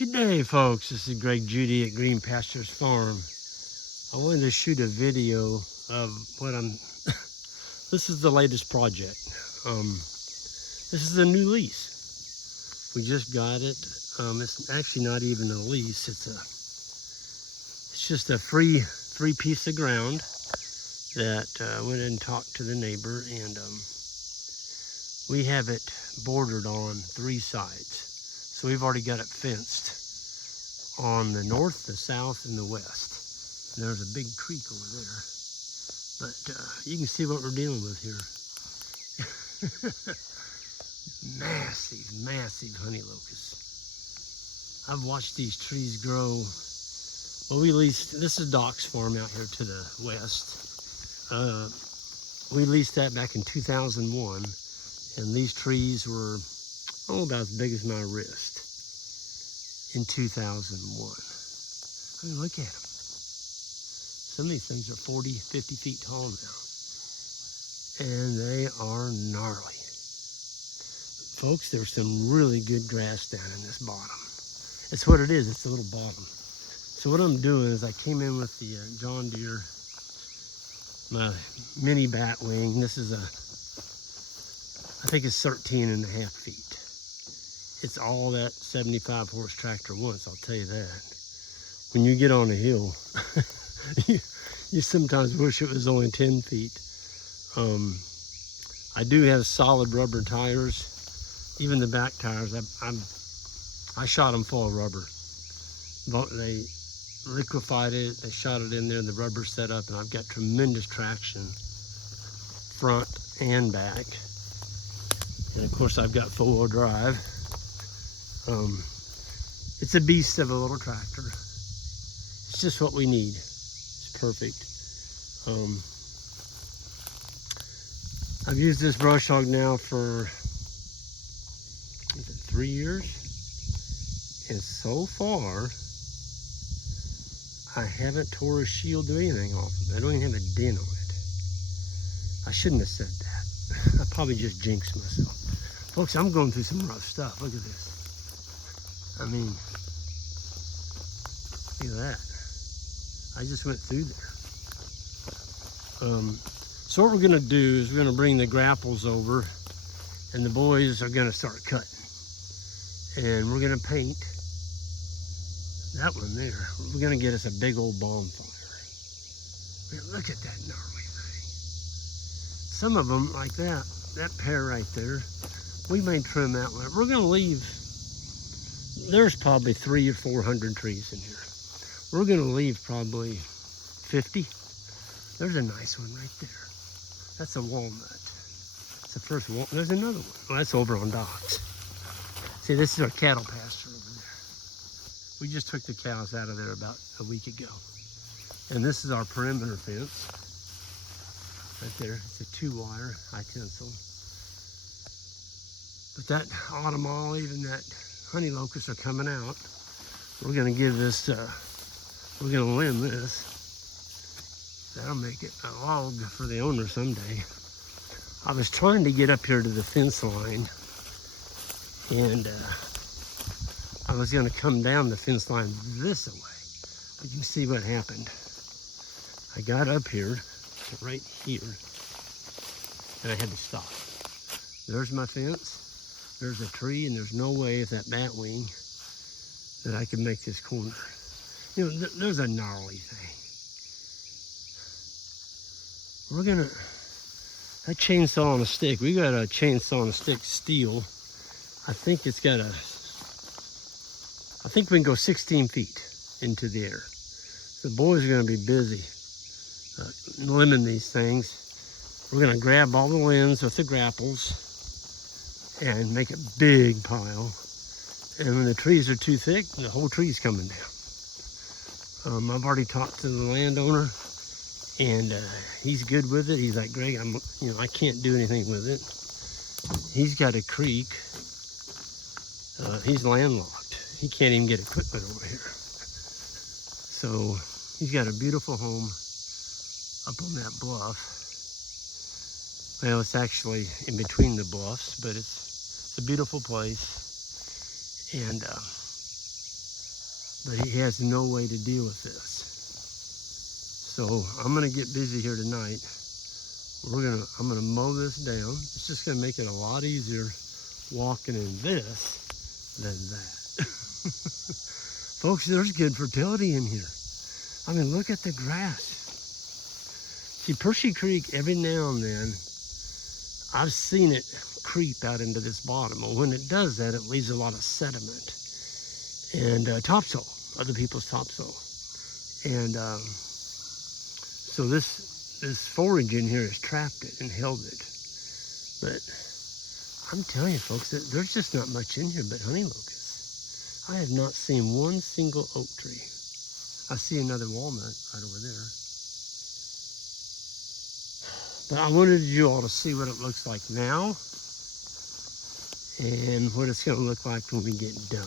Good day, folks. This is Greg Judy at Green Pastures Farm. I wanted to shoot a video of what this is the latest project. This is a new lease. We just got it. It's actually not even a lease. It's just a free piece of ground that went and talked to the neighbor, and we have it bordered on 3 sides. So we've already got it fenced on the north, the south, and the west. And there's a big creek over there. But you can see what we're dealing with here. Massive honey locusts. I've watched these trees grow. Well, this is Doc's farm out here to the west. We leased that back in 2001. And these trees were, about as big as my wrist in 2001. I mean, look at them. Some of these things are 40, 50 feet tall now. And they are gnarly. Folks, there's some really good grass down in this bottom. It's what it is, it's a little bottom. So what I'm doing is I came in with the John Deere, my mini batwing. This is I think it's 13.5 feet. It's all that 75 horse tractor wants, I'll tell you that. When you get on a hill, you sometimes wish it was only 10 feet. I do have solid rubber tires. Even the back tires, I shot them full of rubber. But they liquefied it, they shot it in there, and the rubber set up, and I've got tremendous traction front and back. And of course I've got 4-wheel drive. It's a beast of a little tractor. It's just what we need. It's perfect. I've used this brush hog now for, is it 3 years? And so far, I haven't tore a shield or anything off of it. I don't even have a dent on it. I shouldn't have said that. I probably just jinxed myself. Folks, I'm going through some rough stuff. Look at this. I mean, look at that. I just went through there. So what we're gonna do is we're gonna bring the grapples over, and the boys are gonna start cutting. And we're gonna paint that one there. We're gonna get us a big old bonfire. Man, look at that gnarly thing. Some of them, like that pear right there, we may trim that one. We're gonna leave, there's probably 300 or 400 trees in here. We're gonna leave probably 50. There's a nice one right there. That's a walnut. It's the first walnut. There's another one. Well, that's over on Doc's. See, this is our cattle pasture over there. We just took the cows out of there about a week ago. And this is our perimeter fence. Right there, it's a 2-wire high tensile. But that autumn olive and that honey locust are coming out. We're gonna give this, we're gonna limb this. That'll make it a log for the owner someday. I was trying to get up here to the fence line, and I was gonna come down the fence line this way, but you can see what happened. I got up here, right here, and I had to stop. There's my fence. There's a tree, and there's no way with that batwing that I can make this corner. You know, there's a gnarly thing. We're gonna, that chainsaw on a stick, we got a chainsaw on a stick steel. I think it's got I think we can go 16 feet into the air. The boys are gonna be busy limbing these things. We're gonna grab all the limbs with the grapples and make a big pile. And when the trees are too thick, the whole tree's coming down. I've already talked to the landowner, and he's good with it. He's like, Greg, I can't do anything with it. He's got a creek. He's landlocked. He can't even get equipment over here. So he's got a beautiful home up on that bluff. Well, it's actually in between the bluffs, but it's a beautiful place. And but he has no way to deal with this. So I'm gonna get busy here tonight. I'm gonna mow this down. It's just gonna make it a lot easier walking in this than that. Folks, there's good fertility in here. I mean, look at the grass. See, Percy Creek, every now and then, I've seen it creep out into this bottom. Well, when it does that, it leaves a lot of sediment and topsoil, other people's topsoil. And so this forage in here has trapped it and held it. But I'm telling you, folks, that there's just not much in here but honey locusts. I have not seen one single oak tree. I see another walnut right over there. But I wanted you all to see what it looks like now and what it's going to look like when we get done.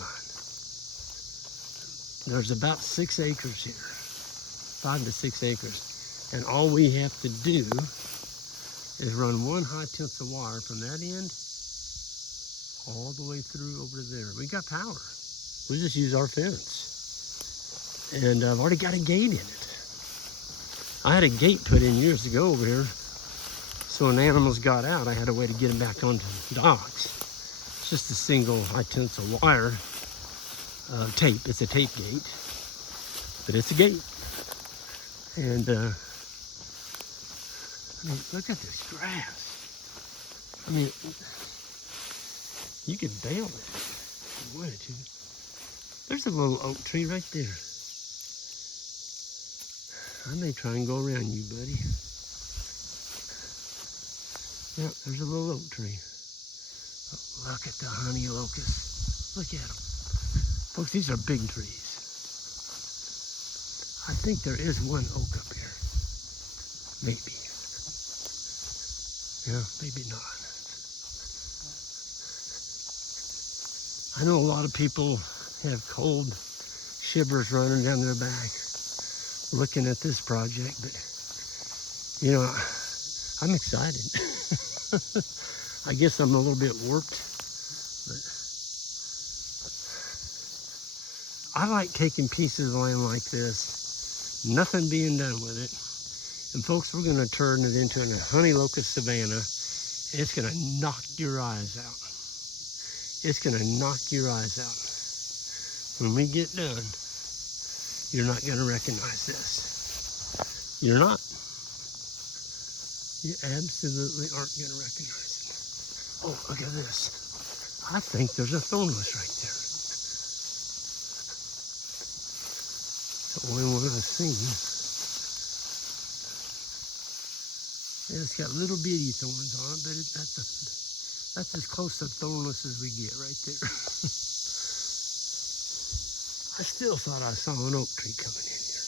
There's about 6 acres here, 5 to 6 acres. And all we have to do is run one high tensile wire from that end all the way through over there. We got power. We just use our fence. And I've already got a gate in it. I had a gate put in years ago over here. So when animals got out, I had a way to get them back onto the docks. It's just a single high tensile wire tape. It's a tape gate, but it's a gate. And I mean, look at this grass. I mean, you could bale it if you wanted to. There's a little oak tree right there. I may try and go around you, buddy. Yeah, there's a little oak tree. Oh, look at the honey locust. Look at them. Folks, these are big trees. I think there is one oak up here. Maybe. Yeah, maybe not. I know a lot of people have cold shivers running down their back looking at this project, but you know, I'm excited. I guess I'm a little bit warped, but I like taking pieces of land like this, nothing being done with it. And folks, we're gonna turn it into a honey locust savannah, and it's gonna knock your eyes out. It's gonna knock your eyes out. When we get done, you're not gonna recognize this. You're not. You absolutely aren't gonna recognize it. Oh, look at this. I think there's a thornless right there. The only one I've seen. Yeah, it's got little bitty thorns on it, but that's as close to thornless as we get right there. I still thought I saw an oak tree coming in here.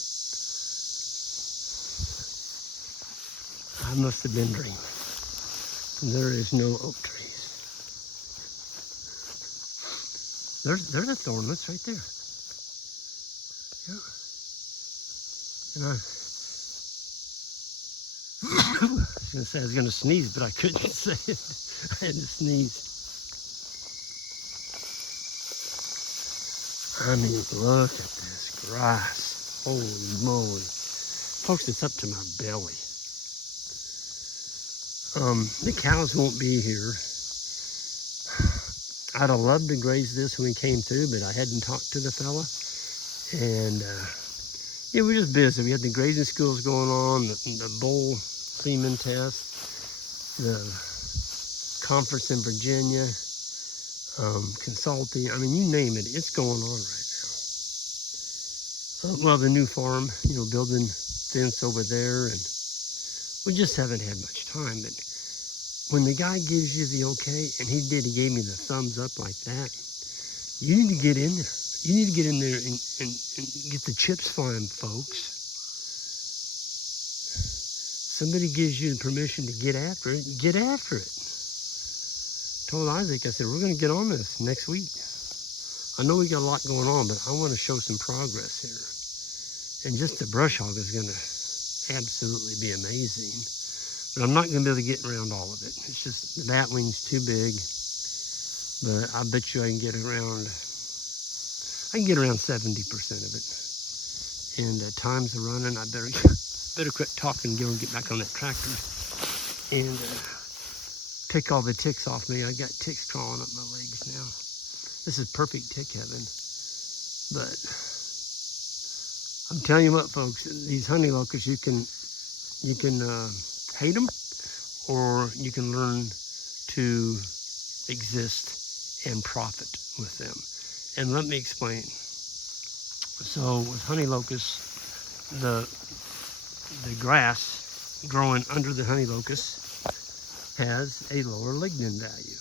I must have been dreaming. There is no oak trees. There's a thornless right there. Yeah. And I was gonna say I was gonna sneeze, but I couldn't say it. I had to sneeze. I mean, look at this grass. Holy moly. Folks, it's up to my belly. The cows won't be here. I'd have loved to graze this when we came through, but I hadn't talked to the fella. And yeah, we're just busy. We had the grazing schools going on, the bull semen test, the conference in Virginia, consulting. I mean, you name it, it's going on right now. Well, the new farm, you know, building fence over there, and we just haven't had much time. But when the guy gives you the okay, and he gave me the thumbs up like that, you need to get in there. You need to get in there and get the chips flying, folks. Somebody gives you the permission to get after it, get after it. Told Isaac, I said, we're gonna get on this next week. I know we got a lot going on, but I wanna show some progress here. And just the brush hog is gonna absolutely be amazing. But I'm not gonna be able to get around all of it. It's just, the batwing's too big, but I bet you I can get around. I I can get around 70% of it. And time's are running. I better quit talking and get back on that tractor and pick all the ticks off me. I got ticks crawling up my legs now. This is perfect tick heaven. But I'm telling you what, folks, these honey locusts, you can hate them, or you can learn to exist and profit with them. And let me explain. So with honey locusts, the grass growing under the honey locust has a lower lignin value.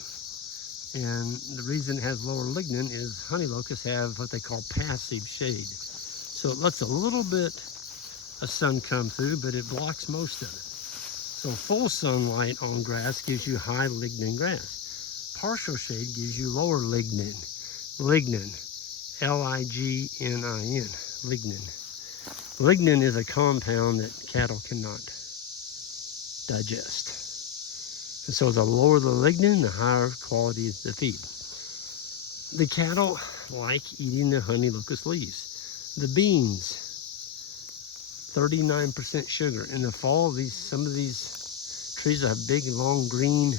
And the reason it has lower lignin is honey locusts have what they call passive shade. So it lets a little bit of sun come through, but it blocks most of it. So full sunlight on grass gives you high lignin grass. Partial shade gives you lower lignin. Lignin, L-I-G-N-I-N, lignin. Lignin is a compound that cattle cannot digest. And so the lower the lignin, the higher quality is the feed. The cattle like eating the honey locust leaves. The beans, 39% sugar. In the fall, some of these trees have big, long, green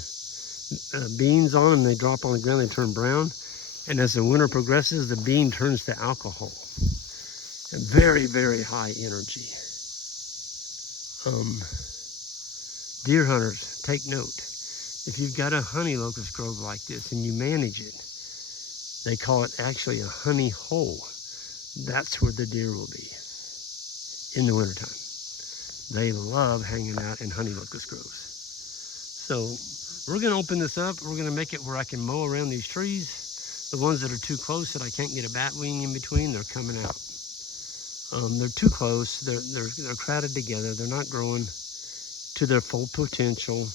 beans on them. They drop on the ground, they turn brown. And as the winter progresses, the bean turns to alcohol. And very, very high energy. Deer hunters, take note. If you've got a honey locust grove like this and you manage it, they call it actually a honey hole. That's where the deer will be in the wintertime. They love hanging out in honey locust groves. So we're gonna open this up. We're gonna make it where I can mow around these trees. The ones that are too close that I can't get a bat wing in between, they're coming out. They're too close, they're crowded together. They're not growing to their full potential.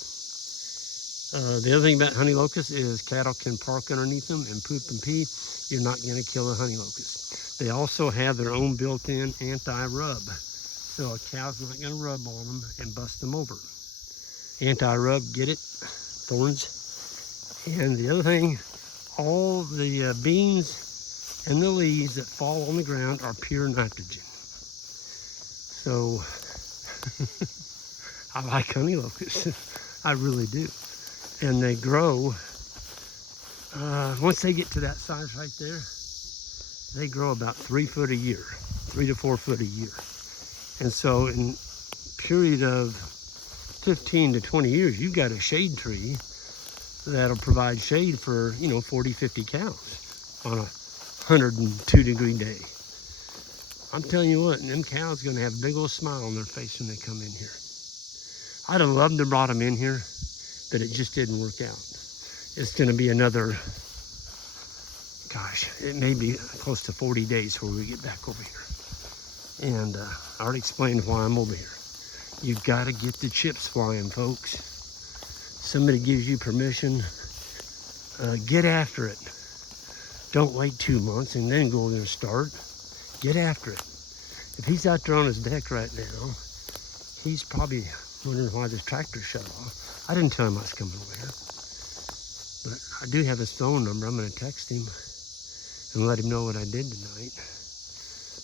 The other thing about honey locusts is cattle can park underneath them and poop and pee. You're not gonna kill a honey locust. They also have their own built-in anti-rub. So a cow's not gonna rub on them and bust them over. Anti-rub, get it? Thorns. And the other thing, all the beans and the leaves that fall on the ground are pure nitrogen. So I like honey locusts. I really do. And they grow, once they get to that size right there, they grow about 3 foot a year, 3 to 4 foot a year. And so in a period of 15 to 20 years, you've got a shade tree that'll provide shade for, 40, 50 cows on a 102 degree day. I'm telling you what, them cows gonna have a big old smile on their face when they come in here. I'd have loved to brought them in here, but it just didn't work out. It's gonna be another, gosh, it may be close to 40 days before we get back over here. And I already explained why I'm over here. You've gotta get the chips flying, folks. Somebody gives you permission, get after it. Don't wait 2 months and then go over there and start. Get after it. If he's out there on his deck right now, he's probably wondering why this tractor shut off. I didn't tell him I was coming over here. But I do have his phone number. I'm gonna text him and let him know what I did tonight.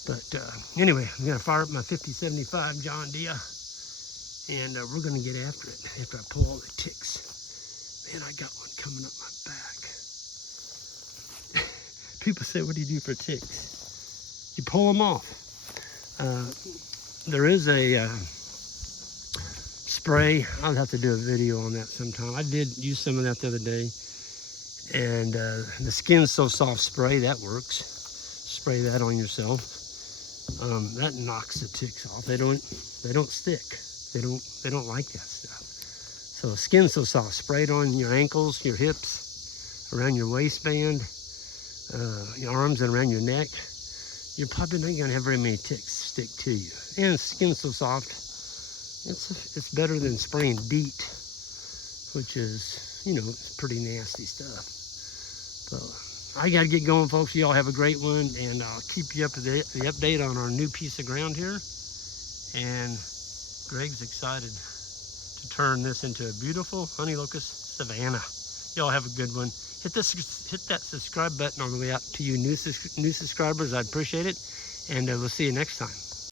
But anyway, I'm gonna fire up my 5075 John Deere and we're gonna get after it after I pull all the ticks. Man, I got one coming up my back. People say, what do you do for ticks? You pull them off. There is a spray. I'll have to do a video on that sometime. I did use some of that the other day. And the Skin So Soft spray, that works. Spray that on yourself. That knocks the ticks off. They don't stick. They don't like that stuff. So Skin So Soft, spray it on your ankles, your hips, around your waistband, your arms and around your neck. You're probably not gonna have very many ticks stick to you. And Skin So Soft, it's better than spraying DEET, which is, it's pretty nasty stuff. So I gotta get going, folks. Y'all have a great one, and I'll keep you up to the update on our new piece of ground here. And Greg's excited to turn this into a beautiful honey locust savanna. Y'all have a good one. hit that subscribe button on the way out to you new subscribers. I'd appreciate it. And we'll see you next time.